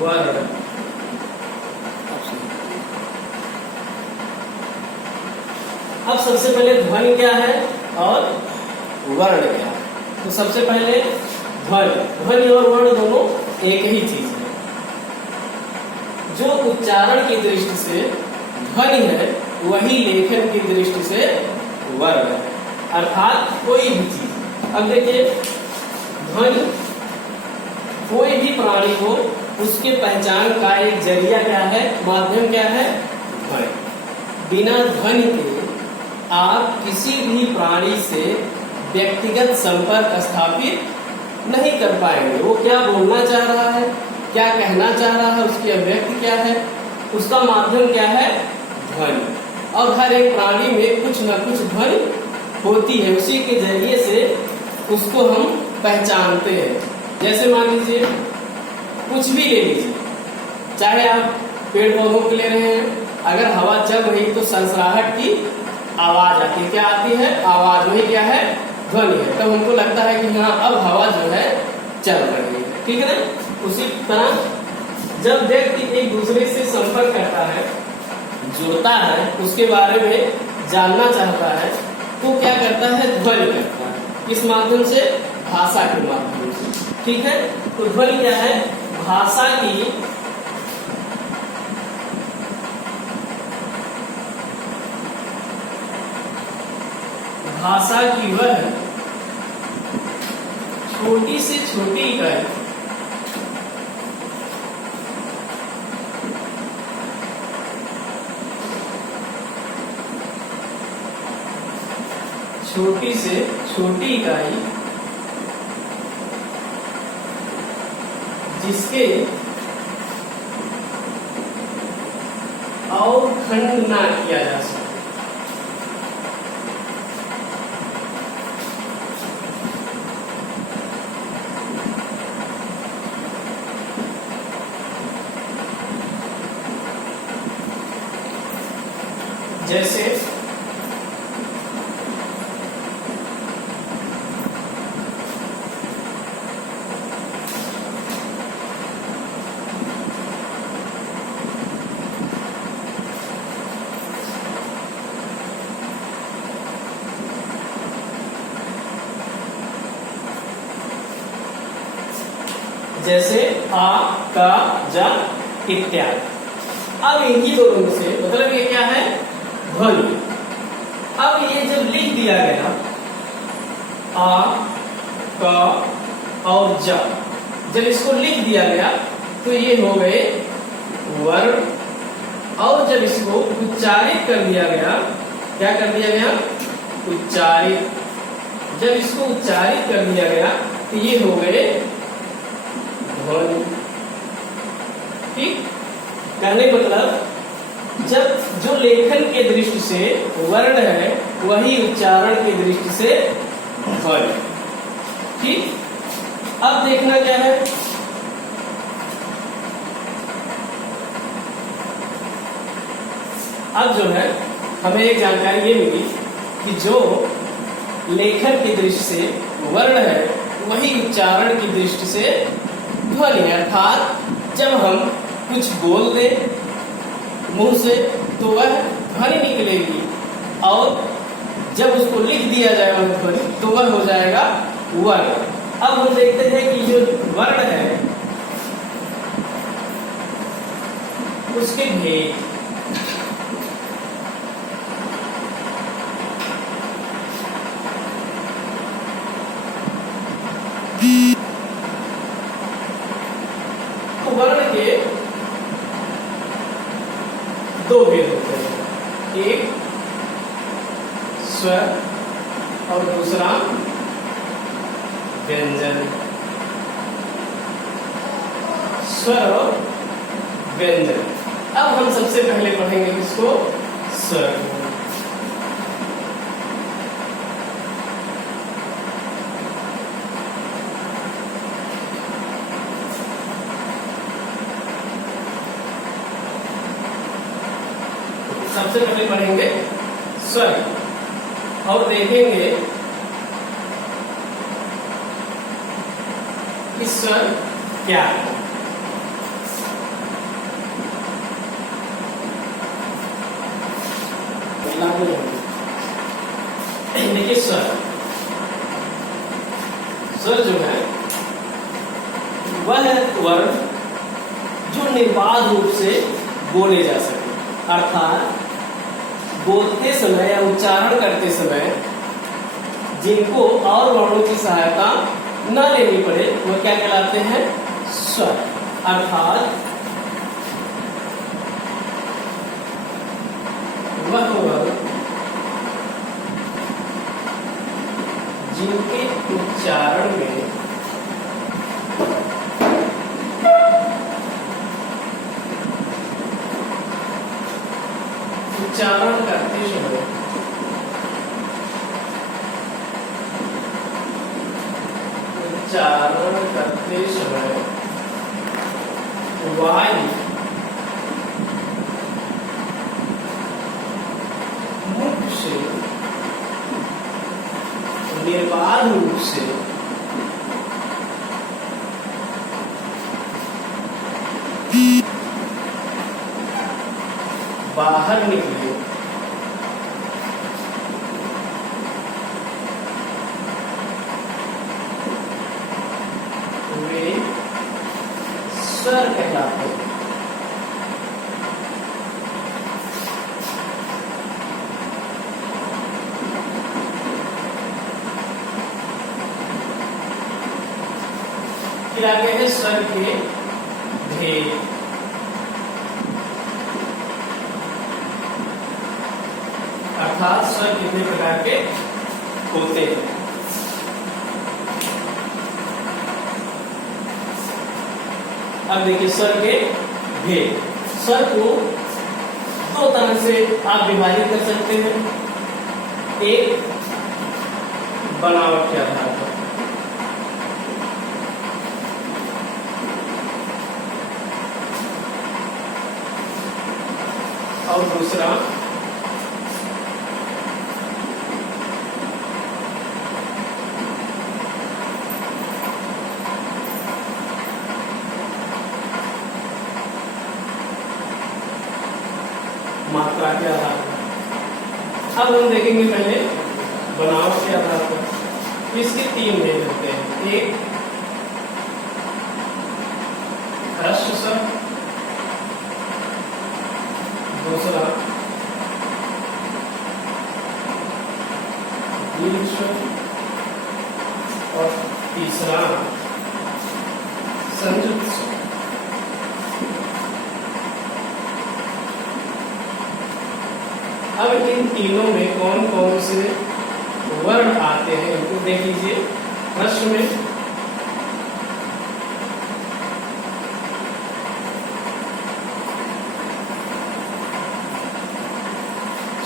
वर्ण। अब सबसे पहले ध्वनि क्या है और वर्ण क्या है। तो सबसे पहले ध्वनि, ध्वनि और वर्ण दोनों एक ही चीज है। जो उच्चारण की दृष्टि से ध्वनि है वही लेखन की दृष्टि से वर्ण है, अर्थात कोई भी चीज। अब देखिए, ध्वनि कोई भी प्राणी हो उसके पहचान का एक जरिया क्या है, माध्यम क्या है, ध्वनि। बिना ध्वनि के आप किसी भी प्राणी से व्यक्तिगत संपर्क स्थापित नहीं कर पाएंगे। वो क्या बोलना चाह रहा है, क्या कहना चाह रहा है, उसकी अभिव्यक्ति क्या है, उसका माध्यम क्या है, ध्वनि। और हर एक प्राणी में कुछ न कुछ ध्वनि होती है, उसी के जरिए से उसको हम पहचानते हैं। जैसे मान लीजिए, कुछ भी ले लीजिए, चाहे आप पेड़ पौधों को ले रहे हैं, अगर हवा चल रही तो सरसराहट की आवाज आती है। क्या आती है, आवाज। वही क्या है, ध्वनि है। तब हमको लगता है कि हाँ अब हवा जो है चल रही है, ठीक है ना। उसी तरह जब व्यक्ति एक दूसरे से संपर्क करता है, जुड़ता है, उसके बारे में जानना चाहता है, तो क्या करता है, ध्वनि करता है। किस माध्यम से, भाषा के माध्यम से, ठीक है। तो ध्वनि क्या है, भाषा की वह छोटी से छोटी इकाई छोटी से छोटी इकाई जिसके और खंड ना किया जा सके। जैसे आ, का, जा इत्यादि। अब इन्हीं दोनों से मतलब ये क्या है, ध्वनि। अब ये जब लिख दिया गया आ, का और जा, जब इसको लिख दिया गया तो ये हो गए वर्ण। और जब इसको उच्चारित कर दिया गया, क्या कर दिया गया, उच्चारित। जब इसको उच्चारित कर दिया गया तो ये हो गए ध्वनि, ठीक। कहने मतलब जब जो लेखन के दृष्टि से वर्ण है वही उच्चारण की दृष्टि से ध्वनि, ठीक। अब देखना क्या है, अब जो है हमें एक जानकारी ये मिली कि जो लेखन की दृष्टि से वर्ण है वही उच्चारण की दृष्टि से ध्वनि है। अर्थात जब हम कुछ बोल दें मुंह से तो वह ध्वनि निकलेगी, और जब उसको लिख दिया जाए वह ध्वनि तो वह हो जाएगा वर्ण। अब हम देखते हैं कि जो वर्ण है उसके भेद, वर्ण के दो भेद होते हैं, एक स्वर और दूसरा व्यंजन। स्वर और व्यंजन। अब हम सबसे पहले पढ़ेंगे किसको, स्वर। सबसे पहले पढ़ेंगे स्वर और देखेंगे कि स्वर क्या है। देखिए स्वर जो है वह वर्ण जो निर्बाध रूप से बोले जा सके, अर्थात बोलते समय या उच्चारण करते समय जिनको और वर्णों की सहायता न लेनी पड़े वो क्या कहलाते हैं? स्वर। अर्थात वह वर्ण जिनके उच्चारण में उच्चारण करते समय वायु मुख से निर्बाध रूप से बाहर निकले वे स्वर कहलाते हैं। फिर आगे है स्वर के भेद। अर्थात स्वर कितने प्रकार के होते हैं। अब देखिए स्वर के भेद। स्वर को दो तरह से आप विभाजित कर सकते हैं। एक बनावट के आधार पर, और दूसरा मात्रा के आधार पर। अब हम देखेंगे पहले बनावट के आधार पर। इसके तीन भेद होते हैं। एक ह्रस्व स्वर, दूसरा दीर्घ स्वर और तीसरा संयुक्त स्वर। अब इन तीनों में कौन कौन से वर्ण आते हैं इनको देख लीजिए। ह्रस्व में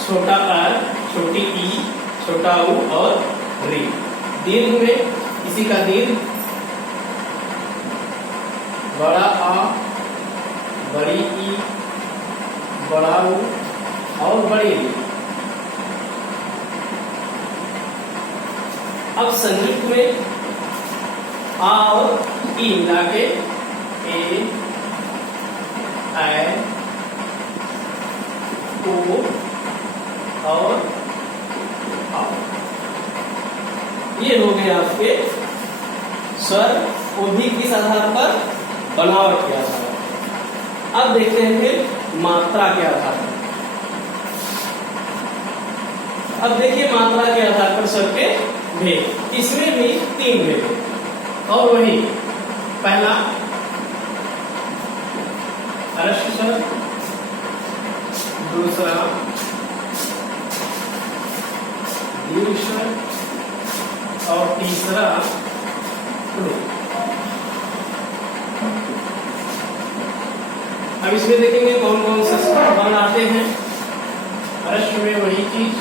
छोटा आर, छोटी ई, छोटा ऊ और री। दीर्घ में इसी का दीर्घ बड़ा आ, बड़ी ई, बड़ा ऊ और बड़ी री। अब संयुक्त में आ और ई मिला के ए, ऐ, ओ और आ। ये हो गए आपके स्वर, वो भी किस आधार पर? बनावट के आधार पर। अब देखते हैं फिर मात्रा के आधार पर। अब देखिए मात्रा के आधार पर स्वर के भेद। इसमें भी तीन भेद हैं और वही पहला ह्रस्व स्वर, दूसरा दीर्घ स्वर और तीसरा रू। अब इसमें देखेंगे कौन कौन से वर्ण आते हैं। ह्रस्व में वही चीज,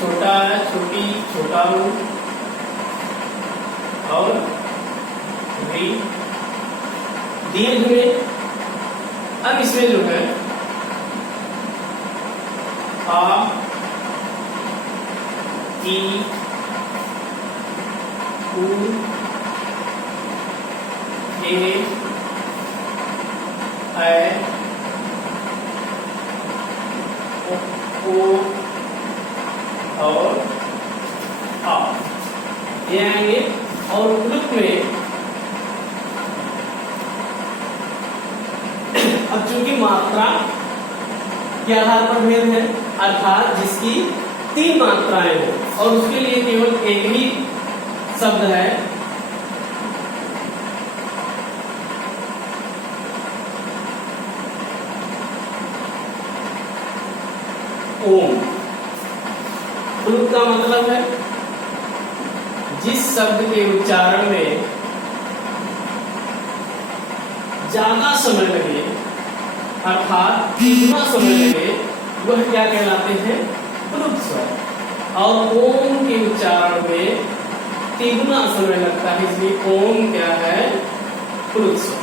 छोटा है, छोटी, छोटा ऊ और री। दीर्घ में अब इसमें जो है आ, ई, ऊ, ए, ऐ, ओ प्लुत में अब चूंकि मात्रा के आधार पर भेद है, अर्थात जिसकी 3 मात्राएं हो और उसके लिए केवल एक ही शब्द है, ओम। प्लुत का मतलब है जिस शब्द के उच्चारण में ज्यादा समय लगे, अर्थात कितना समय लगे, वह क्या कहलाते हैं? प्लुत स्वर। और ओम के उच्चारण में 3 समय लगता है, इसलिए ओम क्या है? प्लुत स्वर।